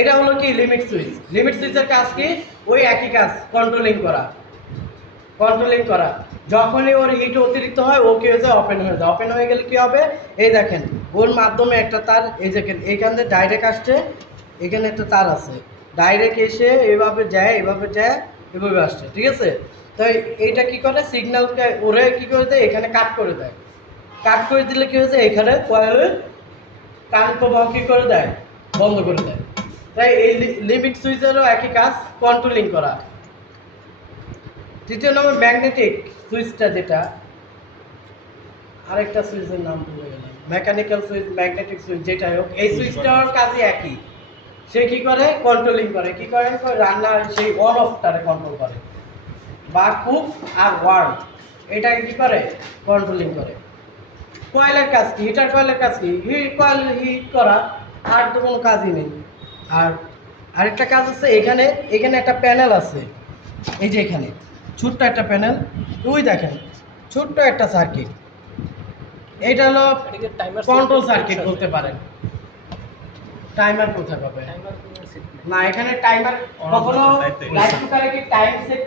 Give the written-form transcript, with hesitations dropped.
এটা হলো কি লিমিট সুইচ। লিমিট সুইচের কাজ কি? ওই একই কাজ, কন্ট্রোলিং করা। কন্ট্রোলিং করা যখনই ওর হিট অতিরিক্ত হয় ও কি হয়ে যায়? ওপেন হয়ে যায়। ওপেন হয়ে গেলে কি হবে? এই দেখেন ওর মাধ্যমে একটা তার, এই দেখেন এইখান থেকে ডাইরেক্ট আসছে, এখানে একটা তার আছে, ডাইরেক্ট এসে এভাবে যায়, এভাবে যায়, এভাবে আসছে, ঠিক আছে? তো এইটা কি করে? সিগন্যালকে ওরে কি করে দেয়? এখানে কাট করে দেয়। কাট করে দিলে কি হয়েছে? এখানে কয়েলে কারেন্ট প্রবাহ কি করে দেয়? বন্ধ করে দেয়। তাই এই লিমিট সুইচেরও একই কাজ, কন্ট্রোলিং করা। তৃতীয় নম্বর ম্যাগনেটিক সুইচটা, যেটা আরেকটা সুইচের নাম ভুলে গেলাম, মেকানিক্যাল সুইচ, ম্যাগনেটিক সুইচ, যেটাই হোক, এই সুইচটার কাজই একই। সে কি করে? কন্ট্রোলিং করে। কি করে? রান্নার সেই অন অফটারে কন্ট্রোল করে, বা কুক আর ওয়ার্ম এটাকে কি করে? কন্ট্রোলিং করে। কয়েলের কাজ কি? হিটার কয়েলের কাজ কি? কয়েল হিট করা, আর তো কোনো কাজই নেই। আর আরেকটা কাজ আছে, এখানে এখানে একটা প্যানেল আছে, এই যে এখানে ছোট্ট একটা প্যানেল, ওই দেখেন ছোট্ট একটা সার্কিট, এটা হলো কন্ট্রোল সার্কিট বলতে পারেন। টাইমার কোথায় পাবে? না, এখানে টাইমার কখনো লাইট কুকারে কি টাইম সেট